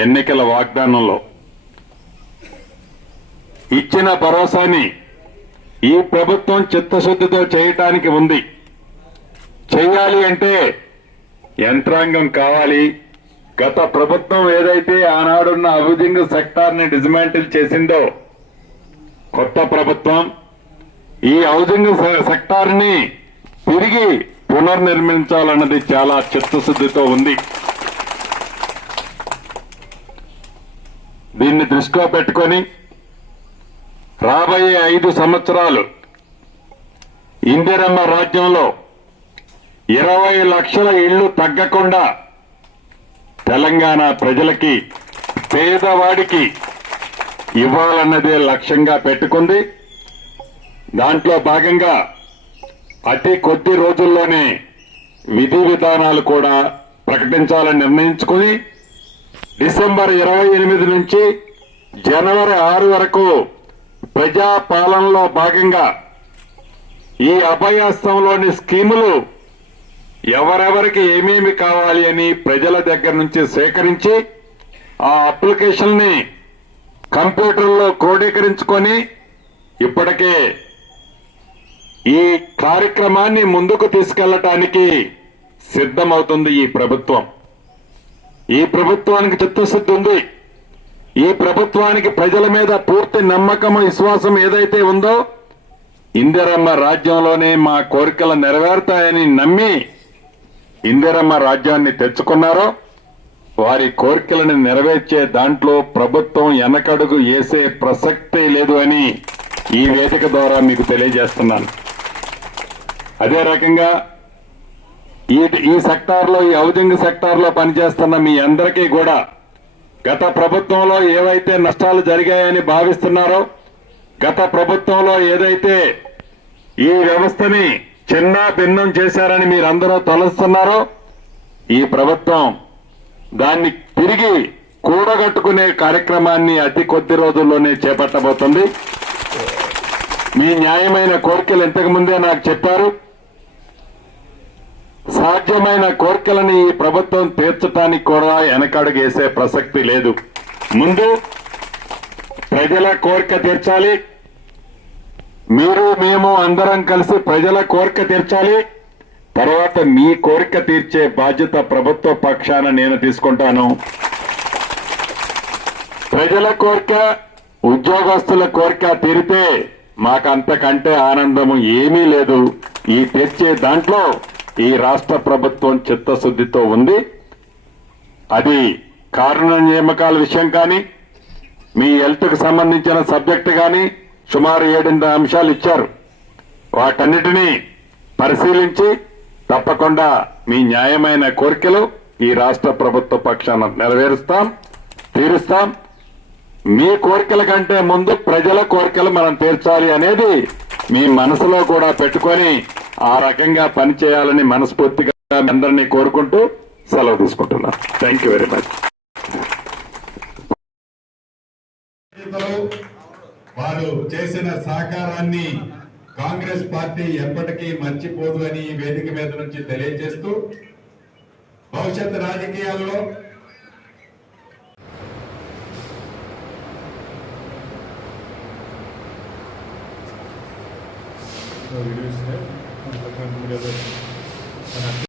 ఎన్నికల వాగ్దానంలో. ఇచ్చిన భరోసాని ఈ ప్రభుత్వం చిత్తశుద్ధితో చేయటానికి ఉంది. చేయాలి అంటే యంత్రాంగం కావాలి. గత ప్రభుత్వం ఏదైతే ఆనాడున్న హౌసింగ్ సెక్టార్ని చేసిందో కొత్త ప్రభుత్వం ఈ హౌజింగ్ సె- సెక్టార్ని తిరిగి పునర్నిర్మించాలన్నది చాలా చిత్తశుద్ధితో ఉంది. దీన్ని దృష్టిలో పెట్టుకొని రాబోయే ఐదు సంవత్సరాలు ఇందిరమ్మ రాజ్యంలో ఇరవై లక్షల ఇళ్ళు తగ్గకుండా తెలంగాణ ప్రజలకి పేదవాడికి ఇవ్వాలన్నదే లక్ష్యంగా పెట్టుకుంది. దాంట్లో భాగంగా అతి కొద్ది రోజుల్లోనే విధి విధానాలు కూడా ప్రకటించాలని నిర్ణయించుకుని డిసెంబర్ ఇరవై ఎనిమిది నుంచి జనవరి ఆరు వరకు ప్రజా పాలనలో భాగంగా ఈ అభయాస్తంలోని స్కీములు ఎవరెవరికి ఏమేమి కావాలి అని ప్రజల దగ్గర నుంచి సేకరించి ఆ అప్లికేషన్ని కంప్యూటర్లో క్రోడీకరించుకొని ఇప్పటికే ఈ కార్యక్రమాన్ని ముందుకు తీసుకెళ్ళటానికి సిద్ధమవుతుంది ఈ ప్రభుత్వం. ఈ ప్రభుత్వానికి చిత్తశుద్ధి ఉంది. ఈ ప్రభుత్వానికి ప్రజల మీద పూర్తి నమ్మకం విశ్వాసం ఏదైతే ఉందో ఇందిరమ్మ రాజ్యంలోనే మా కోరికలు నెరవేరుతాయని నమ్మి ఇందిరమ్మ రాజ్యాన్ని తెచ్చుకున్నారో వారి కోరికలను నెరవేర్చే దాంట్లో ప్రభుత్వం వెనకడుగు వేసే ప్రసక్తే లేదు అని ఈ వేదిక ద్వారా మీకు తెలియజేస్తున్నాను. అదే రకంగా ఈ ఈ సెక్టార్లో ఈ హౌజింగ్ సెక్టార్లో పనిచేస్తున్న మీ అందరికీ కూడా గత ప్రభుత్వంలో ఏవైతే నష్టాలు జరిగాయని భావిస్తున్నారో గత ప్రభుత్వంలో ఏదైతే ఈ వ్యవస్థని చిన్న భిన్నం చేశారని మీరందరూ తలుస్తున్నారో ఈ ప్రభుత్వం దాన్ని తిరిగి కూడగట్టుకునే కార్యక్రమాన్ని అతి కొద్ది రోజుల్లోనే చేపట్టబోతుంది. మీ న్యాయమైన కోరికలు ఇంతకు ముందే నాకు చెప్పారు. సాధ్యమైన కోరికలను ఈ ప్రభుత్వం తీర్చడానికి కూడా వెనకడుగేసే ప్రసక్తి లేదు. ముందు ప్రజల కోరిక తీర్చాలి. మీరు మేము అందరం కలిసి ప్రజల కోరిక తీర్చాలి. తర్వాత మీ కోరిక తీర్చే బాధ్యత ప్రభుత్వ పక్షాన నేను తీసుకుంటాను. ప్రజల కోరిక ఉద్యోగస్తుల కోరిక తీరితే మాకంతకంటే ఆనందము ఏమీ లేదు. ఈ తెచ్చే దాంట్లో ఈ రాష్ట్ర ప్రభుత్వం చిత్తశుద్ధితో ఉంది. అది కారణ నియామకాల విషయం కానీ మీ హెల్త్కు సంబంధించిన సబ్జెక్టు కానీ సుమారు ఏడెనిమిది అంశాలు ఇచ్చారు. వాటన్నిటినీ పరిశీలించి తప్పకుండా మీ న్యాయమైన కోరికలు ఈ రాష్ట్ర ప్రభుత్వ పక్షాన నెరవేరుస్తాం తీరుస్తాం. మీ కోరికల కంటే ముందు ప్రజల కోరికలు మనం తీర్చాలి అనేది మీ మనసులో కూడా పెట్టుకొని ఆ రకంగా పనిచేయాలని మనస్ఫూర్తిగా అందరినీ కోరుకుంటూ సెలవు తీసుకుంటున్నాను. థ్యాంక్ యూ వెరీ మచ్ వారు చేసిన సహకారాన్ని కాంగ్రెస్ పార్టీ ఎప్పటికీ మర్చిపోదు అని ఈ వేదిక మీద నుంచి తెలియజేస్తూ భవిష్యత్ రాజకీయాల్లో వీడియోస్ Recomendo o vereador